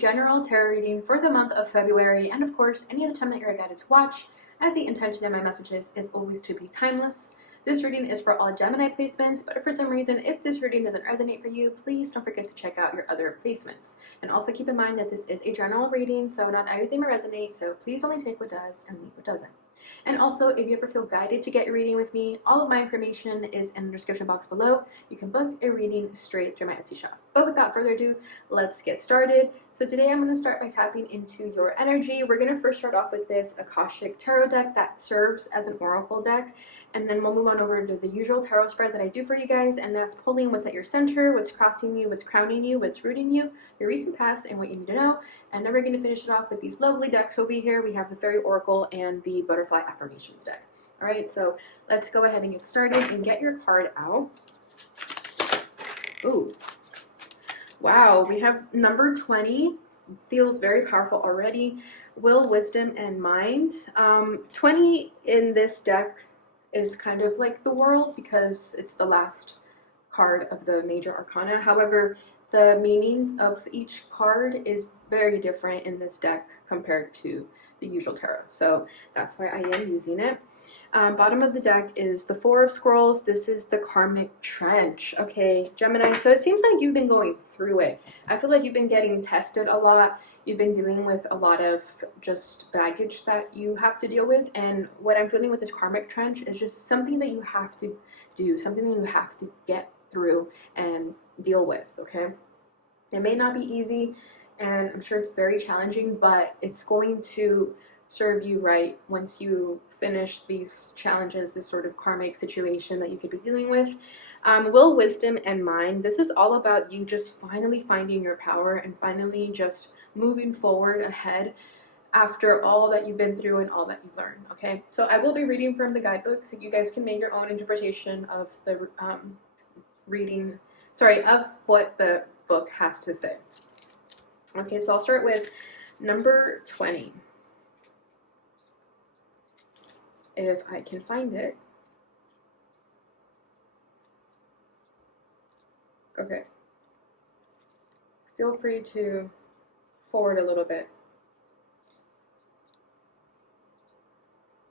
general tarot reading for the month of February, and of course, any other time that you're guided to watch, as the intention of my messages is always to be timeless. This reading is for all Gemini placements, but if for some reason, if this reading doesn't resonate for you, please don't forget to check out your other placements. And also keep in mind that this is a general reading, so not everything will resonate, so please only take what does and leave what doesn't. And also, if you ever feel guided to get a reading with me, all of my information is in the description box below. You can book a reading straight through my Etsy shop. But without further ado, let's get started. So today I'm going to start by tapping into your energy. We're going to first start off with this Akashic Tarot deck that serves as an oracle deck. And then we'll move on over to the usual tarot spread that I do for you guys, and that's pulling what's at your center, what's crossing you, what's crowning you, what's rooting you, your recent past, and what you need to know. And then we're going to finish it off with these lovely decks over here. We have the Fairy Oracle and the Butterfly Affirmations deck. All right, so let's go ahead and get started and get your card out. Ooh, wow, we have number 20. Feels very powerful already. Will, wisdom, and mind. 20 in this deck is kind of like the World because it's the last card of the major arcana. However, the meanings of each card is very different in this deck compared to the usual tarot. So that's why I am using it. Bottom of the deck is the Four of Scrolls. This is the Karmic Trench. Okay, Gemini, so it seems like you've been going through it. I feel like you've been getting tested a lot. You've been dealing with a lot of just baggage that you have to deal with. And what I'm feeling with this Karmic Trench is just something that you have to do, something that you have to get through and deal with, okay? It may not be easy, and I'm sure it's very challenging, but it's going to serve you right once you finish these challenges, this sort of karmic situation that you could be dealing with. Will, wisdom, and mind. This is all about you just finally finding your power and finally just moving forward ahead after all that you've been through and all that you've learned, okay? So I will be reading from the guidebook so you guys can make your own interpretation of the of what the book has to say. Okay, so I'll start with number 20. If I can find it. Okay. Feel free to forward a little bit.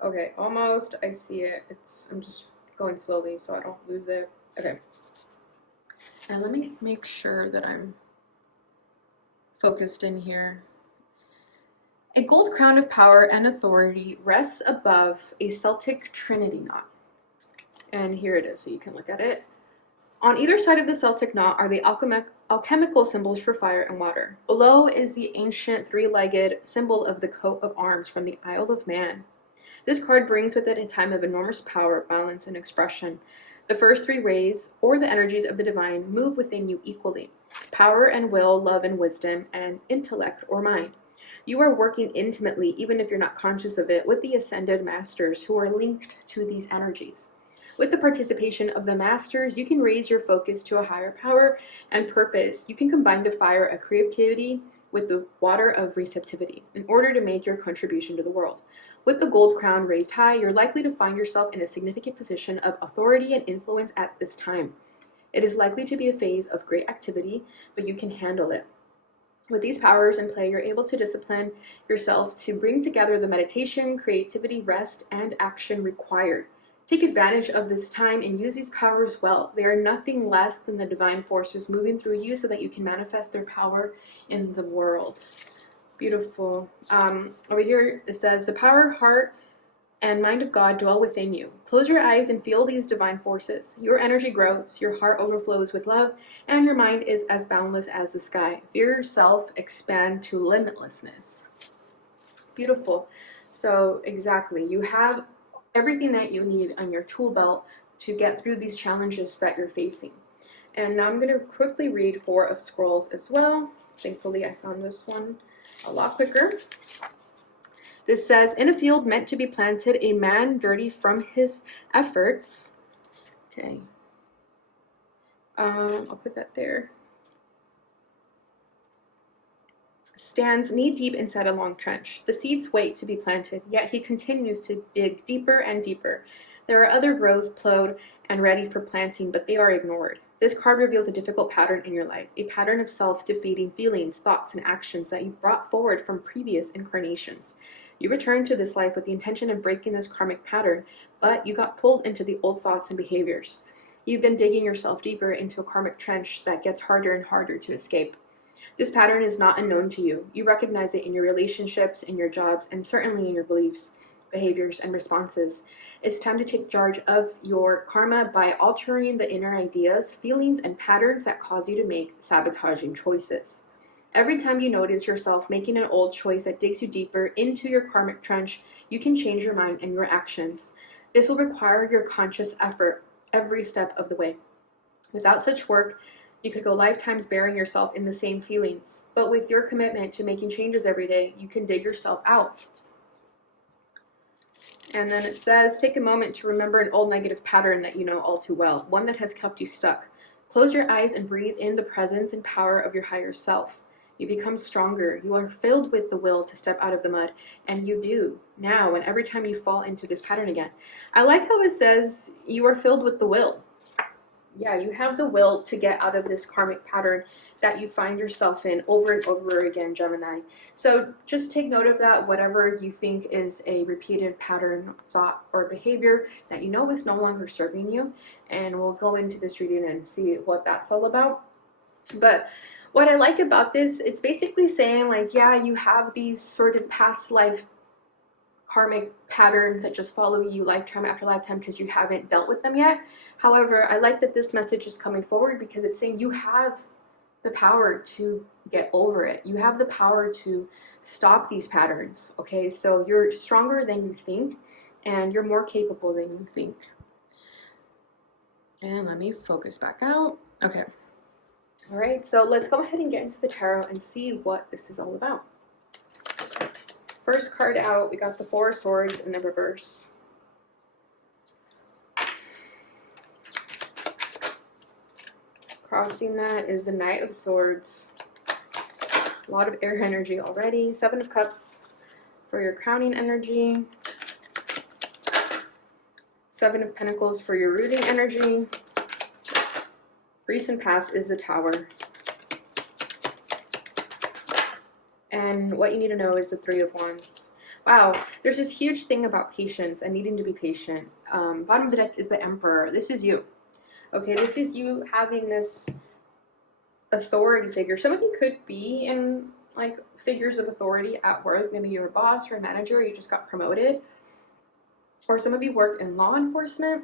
Okay, almost. I see it. I'm just going slowly so I don't lose it. Okay. And let me make sure that I'm focused in here. A gold crown of power and authority rests above a Celtic trinity knot. And here it is, so you can look at it. On either side of the Celtic knot are the alchemical symbols for fire and water. Below is the ancient three-legged symbol of the coat of arms from the Isle of Man. This card brings with it a time of enormous power, balance, and expression. The first three rays, or the energies of the divine, move within you equally. Power and will, love and wisdom, and intellect or mind. You are working intimately, even if you're not conscious of it, with the ascended masters who are linked to these energies. With the participation of the masters, you can raise your focus to a higher power and purpose. You can combine the fire of creativity with the water of receptivity in order to make your contribution to the world. With the gold crown raised high, you're likely to find yourself in a significant position of authority and influence at this time. It is likely to be a phase of great activity, but you can handle it. With these powers in play, you're able to discipline yourself to bring together the meditation, creativity, rest, and action required. Take advantage of this time and use these powers well. They are nothing less than the divine forces moving through you so that you can manifest their power in the world. Beautiful. Over here it says, the power, heart, and mind of God dwell within you. Close your eyes and feel these divine forces. Your energy grows, your heart overflows with love, and your mind is as boundless as the sky. Feel yourself expand to limitlessness. Beautiful. So exactly, you have everything that you need on your tool belt to get through these challenges that you're facing. And now I'm going to quickly read Four of Scrolls as well. Thankfully, I found this one a lot quicker. This says, in a field meant to be planted, a man dirty from his efforts. Okay. I'll put that there. Stands knee-deep inside a long trench. The seeds wait to be planted, yet he continues to dig deeper and deeper. There are other rows plowed and ready for planting, but they are ignored. This card reveals a difficult pattern in your life, a pattern of self-defeating feelings, thoughts, and actions that you've brought forward from previous incarnations. You returned to this life with the intention of breaking this karmic pattern, but you got pulled into the old thoughts and behaviors. You've been digging yourself deeper into a karmic trench that gets harder and harder to escape. This pattern is not unknown to you. You recognize it in your relationships, in your jobs, and certainly in your beliefs, behaviors, and responses. It's time to take charge of your karma by altering the inner ideas, feelings, and patterns that cause you to make sabotaging choices. Every time you notice yourself making an old choice that digs you deeper into your karmic trench, you can change your mind and your actions. This will require your conscious effort every step of the way. Without such work, you could go lifetimes burying yourself in the same feelings. But with your commitment to making changes every day, you can dig yourself out. And then it says, take a moment to remember an old negative pattern that you know all too well, one that has kept you stuck. Close your eyes and breathe in the presence and power of your higher self. You become stronger. You are filled with the will to step out of the mud, and you do now and every time you fall into this pattern again. I like how it says you are filled with the will. Yeah, you have the will to get out of this karmic pattern that you find yourself in over and over again, Gemini. So just take note of that, whatever you think is a repeated pattern, thought, or behavior that you know is no longer serving you. And we'll go into this reading and see what that's all about. But what I like about this, it's basically saying like, yeah, you have these sort of past life karmic patterns that just follow you lifetime after lifetime because you haven't dealt with them yet. However, I like that this message is coming forward because it's saying you have the power to get over it. You have the power to stop these patterns, okay? So you're stronger than you think, and you're more capable than you think. And let me focus back out. Okay. All right, so let's go ahead and get into the tarot and see what this is all about. First card out, we got the Four of Swords in the reverse. Crossing that is the Knight of Swords. A lot of air energy already. Seven of Cups for your crowning energy. Seven of Pentacles for your rooting energy. Recent past is the Tower. And what you need to know is the Three of Wands. Wow, there's this huge thing about patience and needing to be patient. Bottom of the deck is the Emperor. This is you. Okay, this is you having this authority figure. Some of you could be in like figures of authority at work. Maybe you're a boss or a manager, or you just got promoted. Or some of you work in law enforcement.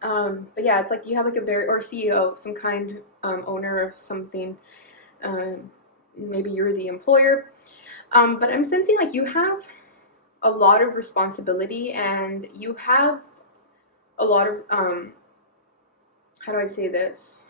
But yeah, it's like you have like a very, or CEO, some kind, owner of something. Maybe you're the employer, but I'm sensing like you have a lot of responsibility and you have a lot of how do I say this,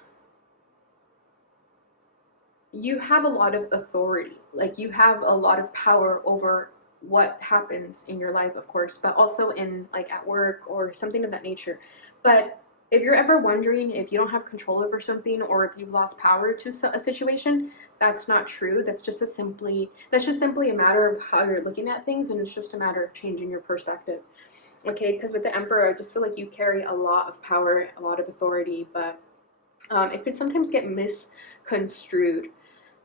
you have a lot of authority, like you have a lot of power over what happens in your life, of course, but also in like at work or something of that nature. But if you're ever wondering if you don't have control over something or if you've lost power to a situation, that's not true. That's just simply a matter of how you're looking at things, and it's just a matter of changing your perspective. Okay, because with the Emperor, I just feel like you carry a lot of power, a lot of authority, but it could sometimes get misconstrued.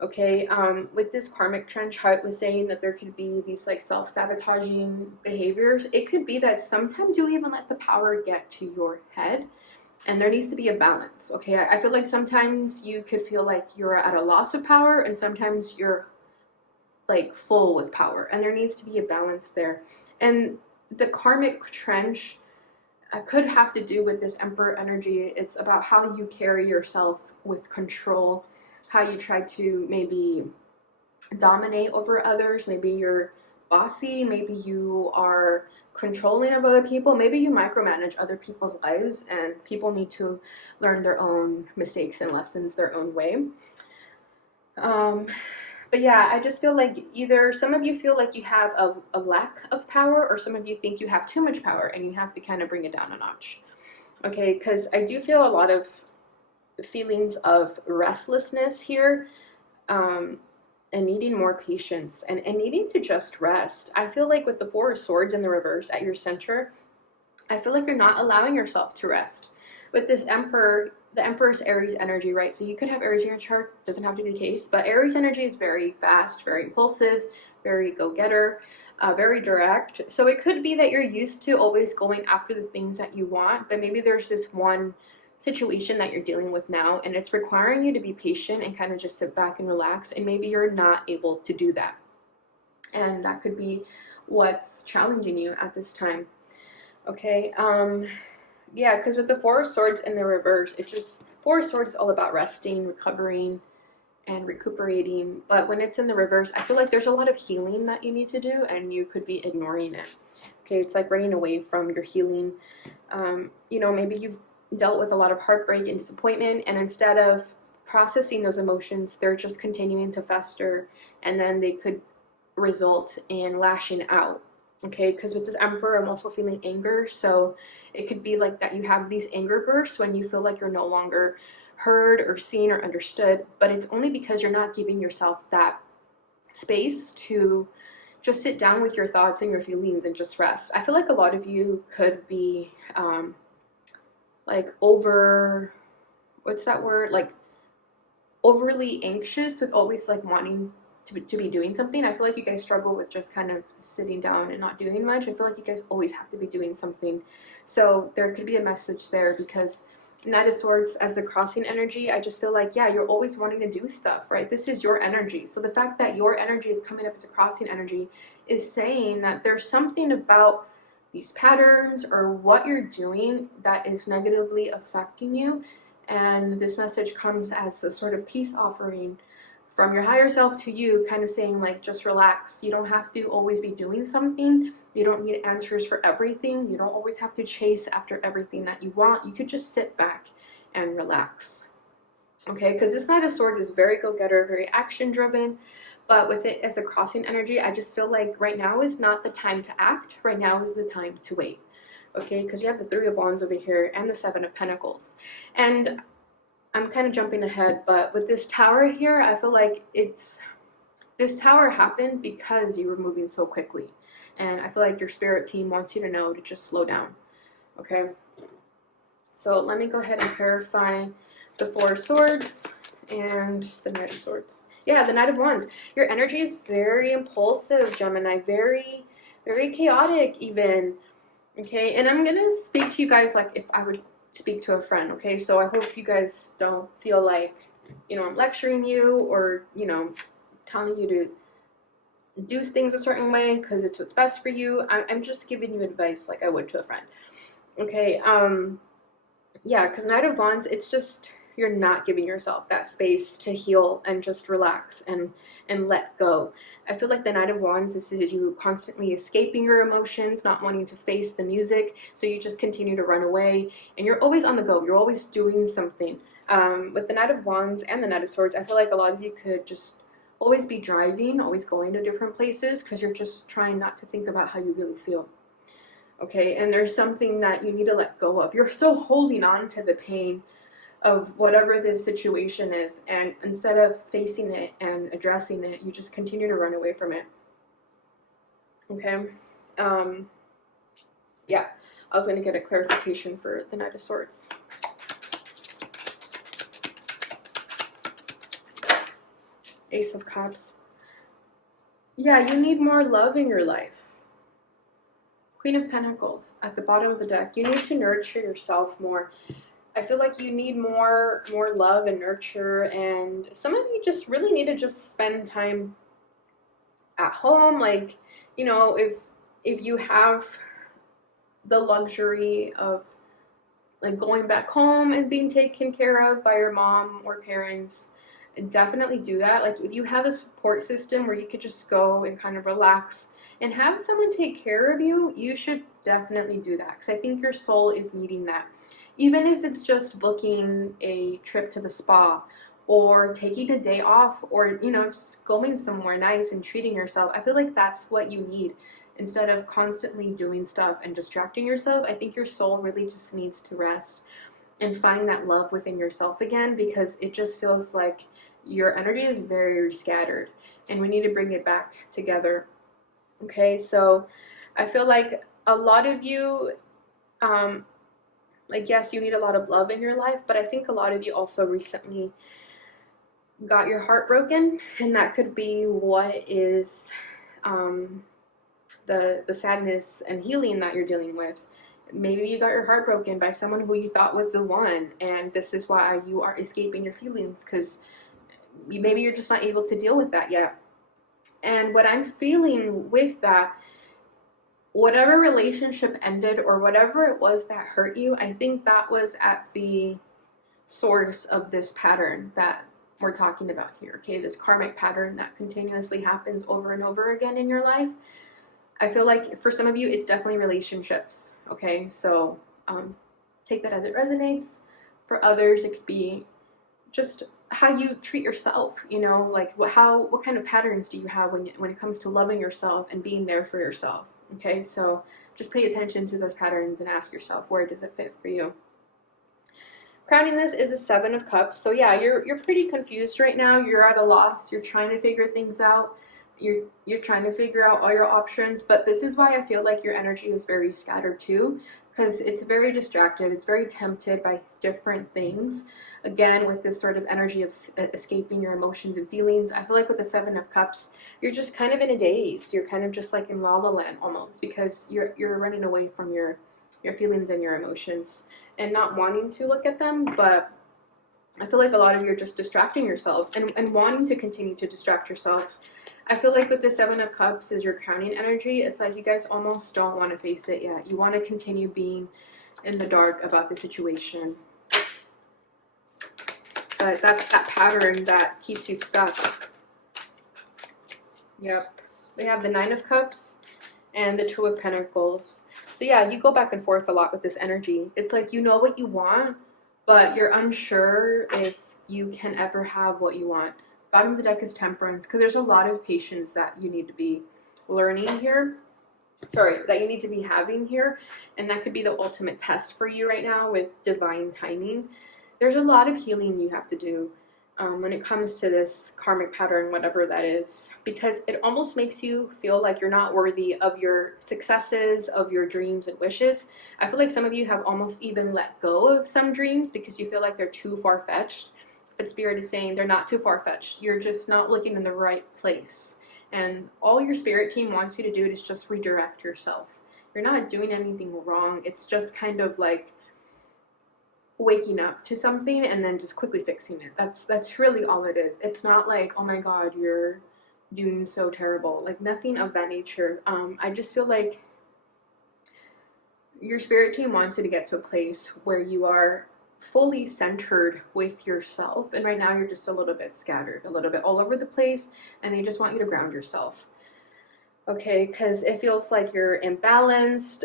Okay, with this karmic trench, how it was saying that there could be these like self-sabotaging behaviors, it could be that sometimes you even let the power get to your head. And there needs to be a balance, okay? I feel like sometimes you could feel like you're at a loss of power, and sometimes you're like full with power, and there needs to be a balance there. And the karmic trench could have to do with this Emperor energy. It's about how you carry yourself with control, how you try to maybe dominate over others. Maybe you're bossy, maybe you are controlling of other people, maybe you micromanage other people's lives, and people need to learn their own mistakes and lessons their own way. But yeah, I just feel like either some of you feel like you have a lack of power, or some of you think you have too much power and you have to kind of bring it down a notch. Okay, because I do feel a lot of feelings of restlessness here, and needing more patience and needing to just rest. I feel like with the Four of Swords in the reverse at your center, I feel like you're not allowing yourself to rest. With this Emperor, the Emperor's Aries energy, right? So you could have Aries in your chart, doesn't have to be the case, but Aries energy is very fast, very impulsive, very go-getter, very direct. So it could be that you're used to always going after the things that you want, but maybe there's this one situation that you're dealing with now, and it's requiring you to be patient and kind of just sit back and relax, and maybe you're not able to do that. And that could be what's challenging you at this time. Okay, yeah, because with the Four of Swords in the reverse, it just, Four of Swords is all about resting, recovering, and recuperating. But when it's in the reverse, I feel like there's a lot of healing that you need to do, and you could be ignoring it. Okay, it's like running away from your healing. You know, maybe you've dealt with a lot of heartbreak and disappointment, and instead of processing those emotions, they're just continuing to fester, and then they could result in lashing out. Okay, because with this Emperor, I'm also feeling anger, so it could be like that you have these anger bursts when you feel like you're no longer heard or seen or understood, but it's only because you're not giving yourself that space to just sit down with your thoughts and your feelings and just rest. I feel like a lot of you could be like what's that word? Like overly anxious with always like wanting to be doing something. I feel like you guys struggle with just kind of sitting down and not doing much. I feel like you guys always have to be doing something. So there could be a message there, because Knight of Swords as the crossing energy, I just feel like, yeah, you're always wanting to do stuff, right? This is your energy. So the fact that your energy is coming up as a crossing energy is saying that there's something about these patterns or what you're doing that is negatively affecting you. And this message comes as a sort of peace offering from your higher self to you, kind of saying like, just relax. You don't have to always be doing something. You don't need answers for everything. You don't always have to chase after everything that you want. You could just sit back and relax. Okay, because this Knight of Swords is very go-getter, very action-driven, but with it as a crossing energy, I just feel like right now is not the time to act. Right now is the time to wait. Okay, because you have the Three of Wands over here and the Seven of Pentacles. And I'm kind of jumping ahead, but with this Tower here, I feel like this Tower happened because you were moving so quickly. And I feel like your spirit team wants you to know to just slow down. Okay? So let me go ahead and clarify the Four of Swords and the Knight of Swords. Yeah, the Knight of Wands. Your energy is very impulsive, Gemini. Very, very chaotic even. Okay? And I'm going to speak to you guys like if I would speak to a friend, okay? So I hope you guys don't feel like, you know, I'm lecturing you or, you know, telling you to do things a certain way because it's what's best for you. I'm just giving you advice like I would to a friend. Okay, yeah, because Knight of Wands, it's just you're not giving yourself that space to heal and just relax and let go. I feel like the Knight of Wands, this is you constantly escaping your emotions, not wanting to face the music, so you just continue to run away, and you're always on the go. You're always doing something. With the Knight of Wands and the Knight of Swords, I feel like a lot of you could just always be driving, always going to different places, because you're just trying not to think about how you really feel. Okay, and there's something that you need to let go of. You're still holding on to the pain of whatever this situation is, and instead of facing it and addressing it, you just continue to run away from it. Okay, yeah, I was going to get a clarification for the Knight of Swords. Ace of Cups. Yeah, you need more love in your life. Queen of Pentacles at the bottom of the deck. You need to nurture yourself more. I feel like you need more love and nurture, and some of you just really need to just spend time at home. Like, you know, if you have the luxury of like going back home and being taken care of by your mom or parents, definitely do that. Like if you have a support system where you could just go and kind of relax and have someone take care of you, you should definitely do that, because I think your soul is needing that. Even if it's just booking a trip to the spa or taking a day off, or, you know, just going somewhere nice and treating yourself, I feel like that's what you need. Instead of constantly doing stuff and distracting yourself, I think your soul really just needs to rest and find that love within yourself again, because it just feels like your energy is very scattered and we need to bring it back together. Okay, so I feel like a lot of you, Like, yes, you need a lot of love in your life, but I think a lot of you also recently got your heart broken, and that could be what is the sadness and healing that you're dealing with. Maybe you got your heart broken by someone who you thought was the one, and this is why you are escaping your feelings, because maybe you're just not able to deal with that yet. And what I'm feeling with that, whatever relationship ended or whatever it was that hurt you, I think that was at the source of this pattern that we're talking about here, okay? This karmic pattern that continuously happens over and over again in your life. I feel like for some of you, it's definitely relationships, okay? So take that as it resonates. For others, it could be just how you treat yourself, you know, like what kind of patterns do you have when it comes to loving yourself and being there for yourself, okay? So just pay attention to those patterns and ask yourself, where does it fit for you? Crowning this is a 7 of Cups. So yeah, you're pretty confused right now. You're at a loss. You're trying to figure things out. You're trying to figure out all your options, but this is why I feel like your energy is very scattered too, because it's very distracted. It's very tempted by different things. Again, with this sort of energy of escaping your emotions and feelings, I feel like with the 7 of Cups, you're just kind of in a daze. You're kind of just like in la la land almost, because you're running away from your feelings and your emotions and not wanting to look at them. But I feel like a lot of you are just distracting yourselves and wanting to continue to distract yourselves. I feel like with the 7 of Cups is your crowning energy. It's like you guys almost don't want to face it yet. You want to continue being in the dark about the situation. But that's that pattern that keeps you stuck. Yep. We have the 9 of Cups and the 2 of Pentacles. So yeah, you go back and forth a lot with this energy. It's like you know what you want, but you're unsure if you can ever have what you want. Bottom of the deck is Temperance, because there's a lot of patience that you need to be learning here. Sorry, that you need to be having here. And that could be the ultimate test for you right now with divine timing. There's a lot of healing you have to do when it comes to this karmic pattern, whatever that is, because it almost makes you feel like you're not worthy of your successes, of your dreams and wishes. I feel like some of you have almost even let go of some dreams because you feel like they're too far-fetched, but Spirit is saying they're not too far-fetched. You're just not looking in the right place. And all your spirit team wants you to do is just redirect yourself. You're not doing anything wrong. It's just kind of like waking up to something and then just quickly fixing it. That's really all it is. It's not like, oh my god, you're doing so terrible. Like, nothing of that nature. I just feel like your spirit team wants you to get to a place where you are fully centered with yourself, and right now you're just a little bit scattered, a little bit all over the place, and they just want you to ground yourself, okay? Because it feels like you're imbalanced.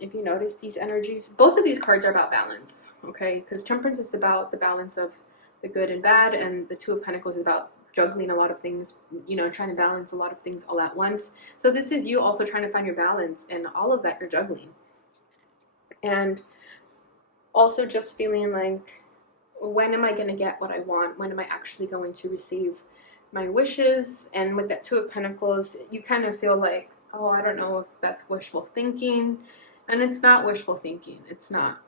If you notice these energies, both of these cards are about balance, okay? Because Temperance is about the balance of the good and bad, and the 2 of Pentacles is about juggling a lot of things, you know, trying to balance a lot of things all at once. So this is you also trying to find your balance in all of that you're juggling. And also just feeling like, when am I going to get what I want? When am I actually going to receive my wishes? And with that 2 of Pentacles, you kind of feel like, oh, I don't know if that's wishful thinking. And it's not wishful thinking. It's not.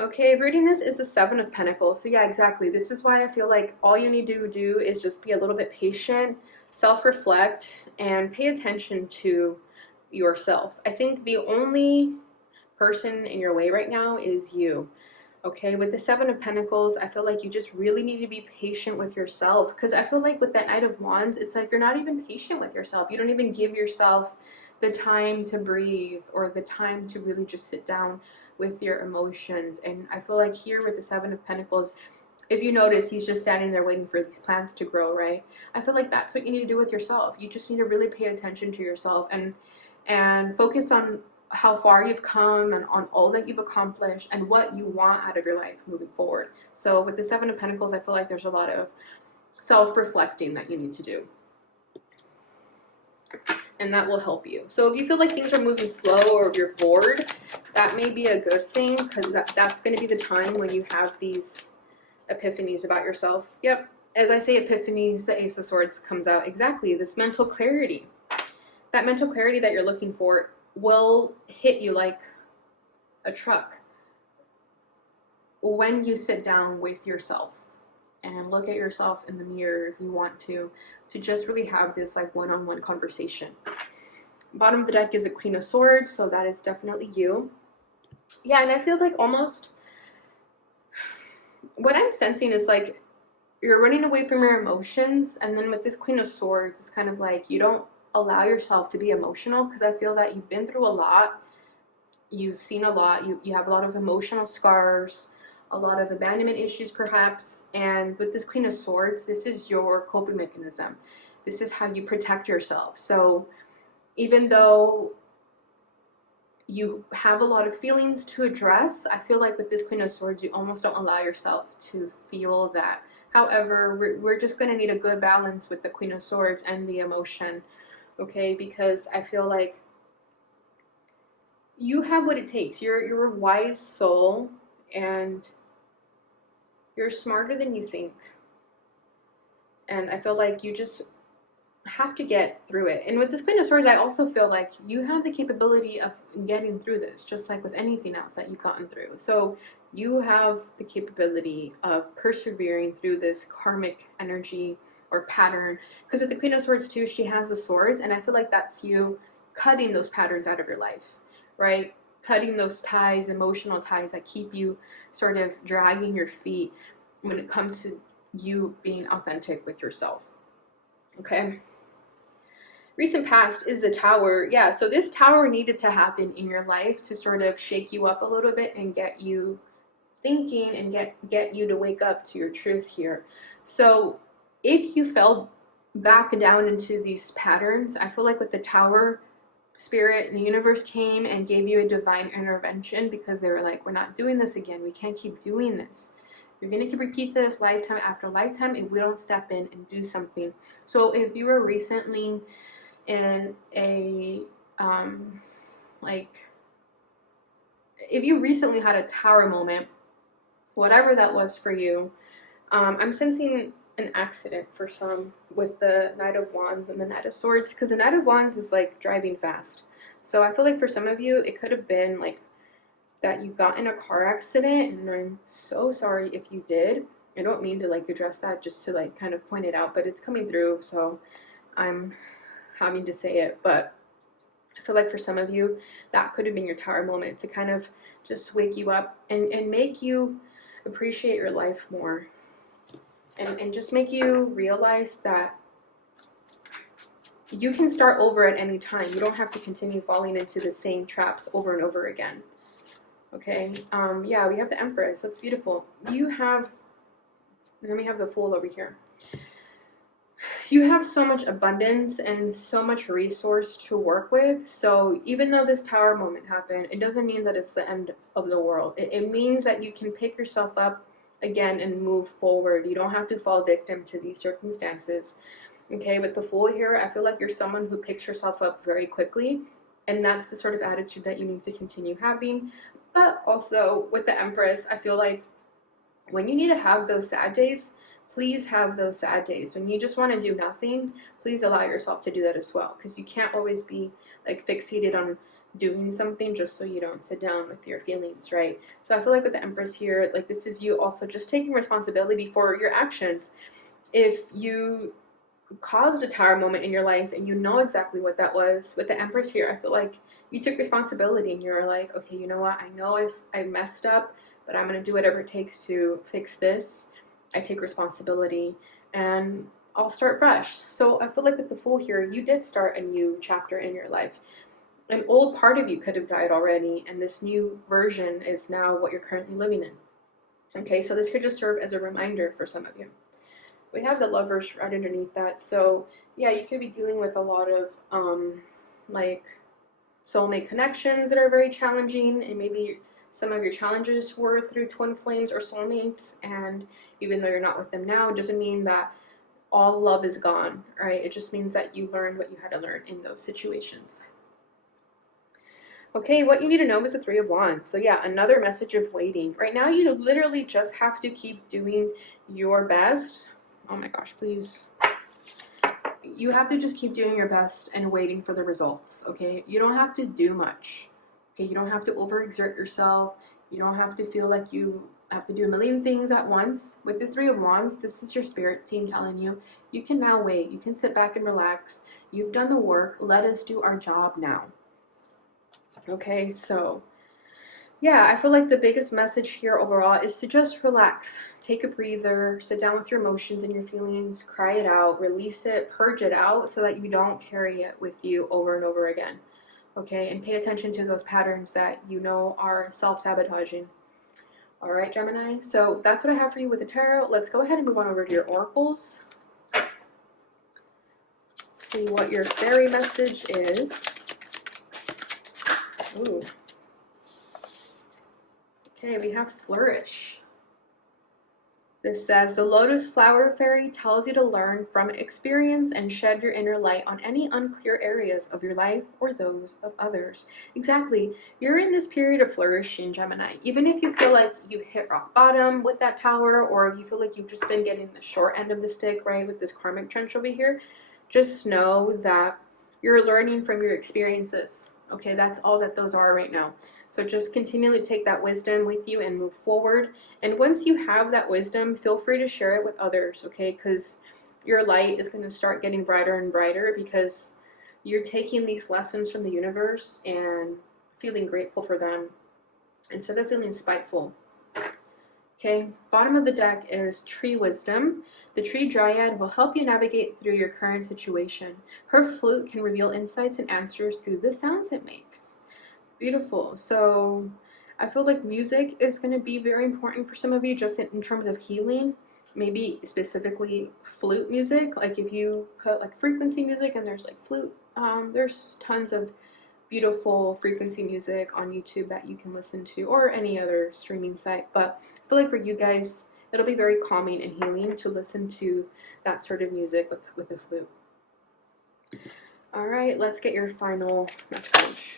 Okay, reading this is the 7 of Pentacles. So yeah, exactly. This is why I feel like all you need to do is just be a little bit patient, self-reflect, and pay attention to yourself. I think the only person in your way right now is you. Okay, with the 7 of Pentacles, I feel like you just really need to be patient with yourself, because I feel like with that Knight of Wands, it's like you're not even patient with yourself. You don't even give yourself the time to breathe or the time to really just sit down with your emotions. And I feel like here with the 7 of Pentacles, if you notice, he's just standing there waiting for these plants to grow, right? I feel like that's what you need to do with yourself. You just need to really pay attention to yourself and focus on how far you've come and on all that you've accomplished and what you want out of your life moving forward. So with the 7 of Pentacles, I feel like there's a lot of self-reflecting that you need to do. And that will help you. So if you feel like things are moving slow, or if you're bored, that may be a good thing, because that's going to be the time when you have these epiphanies about yourself. Yep, as I say epiphanies, the Ace of Swords comes out. Exactly, this mental clarity. That mental clarity that you're looking for will hit you like a truck. When you sit down with yourself and look at yourself in the mirror, if you want to just really have this like one-on-one conversation. Bottom of the deck is a Queen of Swords, so that is definitely you. Yeah, and I feel like almost what I'm sensing is like you're running away from your emotions, and then with this Queen of Swords, it's kind of like you don't allow yourself to be emotional, because I feel that you've been through a lot, you've seen a lot, you have a lot of emotional scars, a lot of abandonment issues perhaps, and with this Queen of Swords, this is your coping mechanism. This is how you protect yourself. So even though you have a lot of feelings to address, I feel like with this Queen of Swords, you almost don't allow yourself to feel that. However, we're just going to need a good balance with the Queen of Swords and the emotion, okay? Because I feel like you have what it takes. You're a wise soul, and you're smarter than you think. And I feel like you just have to get through it. And with this Queen of Swords, I also feel like you have the capability of getting through this, just like with anything else that you've gotten through. So you have the capability of persevering through this karmic energy or pattern. Because with the Queen of Swords too, she has the swords, and I feel like that's you cutting those patterns out of your life, right? Cutting those ties, emotional ties that keep you sort of dragging your feet when it comes to you being authentic with yourself. Okay. Recent past is the Tower. Yeah, so this Tower needed to happen in your life to sort of shake you up a little bit and get you thinking and get you to wake up to your truth here. So if you fell back down into these patterns, I feel like with the Tower, Spirit and the universe came and gave you a divine intervention, because they were like, we're not doing this again. We can't keep doing this. You're going to repeat this lifetime after lifetime if we don't step in and do something. So if you were recently in a if you recently had a Tower moment, whatever that was for you, I'm sensing an accident for some with the Knight of Wands and the Knight of Swords, because the Knight of Wands is like driving fast. So I feel like for some of you, it could have been like that you got in a car accident, and I'm so sorry if you did. I don't mean to like address that, just to like kind of point it out, but it's coming through, so I'm having to say it. But I feel like for some of you, that could have been your Tower moment to kind of just wake you up and make you appreciate your life more. And just make you realize that you can start over at any time. You don't have to continue falling into the same traps over and over again. Okay, yeah, we have the Empress. That's beautiful. You have, let me have the Fool over here. You have so much abundance and so much resource to work with. So even though this Tower moment happened, it doesn't mean that it's the end of the world. It means that you can pick yourself up again and move forward. You don't have to fall victim to these circumstances. Okay, with the Fool here, I feel like you're someone who picks yourself up very quickly, and that's the sort of attitude that you need to continue having. But also with the Empress, I feel like when you need to have those sad days, please have those sad days. When you just want to do nothing, please allow yourself to do that as well, because you can't always be like fixated on doing something just so you don't sit down with your feelings, right? So I feel like with the Empress here, like this is you also just taking responsibility for your actions. If you caused a Tower moment in your life and you know exactly what that was, with the Empress here, I feel like you took responsibility and you're like, okay, you know what, I know if I messed up, but I'm going to do whatever it takes to fix this. I take responsibility and I'll start fresh. So I feel like with the Fool here, you did start a new chapter in your life. An old part of you could have died already, and this new version is now what you're currently living in. Okay, so this could just serve as a reminder for some of you. We have the Lovers right underneath that. So yeah, you could be dealing with a lot of like soulmate connections that are very challenging, and maybe some of your challenges were through twin flames or soulmates, and even though you're not with them now, it doesn't mean that all love is gone, right? It just means that you learned what you had to learn in those situations. Okay, what you need to know is the Three of Wands. So yeah, another message of waiting. Right now, you literally just have to keep doing your best. Oh my gosh, please. You have to just keep doing your best and waiting for the results, okay? You don't have to do much, Okay, you don't have to overexert yourself. You don't have to feel like you have to do a million things at once. With the Three of Wands, this is your spirit team telling you, you can now wait. You can sit back and relax. You've done the work. Let us do our job now. Okay, so yeah, I feel like the biggest message here overall is to just relax. Take a breather, sit down with your emotions and your feelings, cry it out, release it, purge it out so that you don't carry it with you over and over again. Okay, and pay attention to those patterns that you know are self-sabotaging. All right, Gemini, so that's what I have for you with the tarot. Let's go ahead and move on over to your oracles. See what your fairy message is. Ooh. Okay, we have flourish. This says, the lotus flower fairy tells you to learn from experience and shed your inner light on any unclear areas of your life or those of others. Exactly. You're in this period of flourishing, Gemini. Even if you feel like you hit rock bottom with that tower, or if you feel like you've just been getting the short end of the stick, right, with this karmic trench over here, just know that you're learning from your experiences. Okay, that's all that those are right now. So just continually take that wisdom with you and move forward. And once you have that wisdom, feel free to share it with others, okay? Because your light is going to start getting brighter and brighter because you're taking these lessons from the universe and feeling grateful for them instead of feeling spiteful. Okay, bottom of the deck is Tree Wisdom. The Tree Dryad will help you navigate through your current situation. Her flute can reveal insights and answers through the sounds it makes. Beautiful. So I feel like music is going to be very important for some of you just in terms of healing, maybe specifically flute music. Like if you put like frequency music and there's like flute, there's tons of beautiful frequency music on YouTube that you can listen to or any other streaming site. But I feel like for you guys, it'll be very calming and healing to listen to that sort of music with the flute. All right, let's get your final message.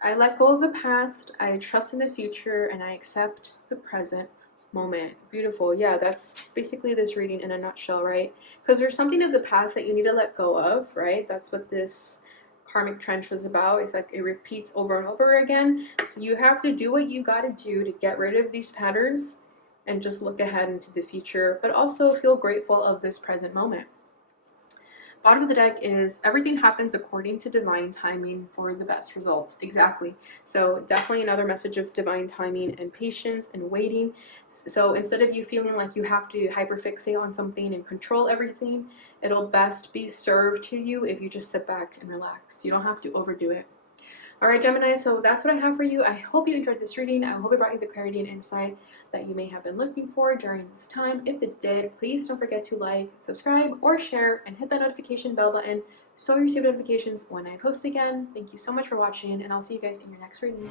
I let go of the past, I trust in the future, and I accept the present moment. Beautiful. Yeah, that's basically this reading in a nutshell, right? Because there's something of the past that you need to let go of, right? That's what this karmic trench was about. It's like it repeats over and over again. So you have to do what you got to do to get rid of these patterns and just look ahead into the future, but also feel grateful of this present moment. Bottom of the deck is everything happens according to divine timing for the best results. Exactly. So definitely another message of divine timing and patience and waiting. So instead of you feeling like you have to hyperfixate on something and control everything, it'll best be served to you if you just sit back and relax. You don't have to overdo it. All right, Gemini, so that's what I have for you. I hope you enjoyed this reading. I hope it brought you the clarity and insight that you may have been looking for during this time. If it did, please don't forget to like, subscribe, or share, and hit that notification bell button so you receive notifications when I post again. Thank you so much for watching, and I'll see you guys in your next reading.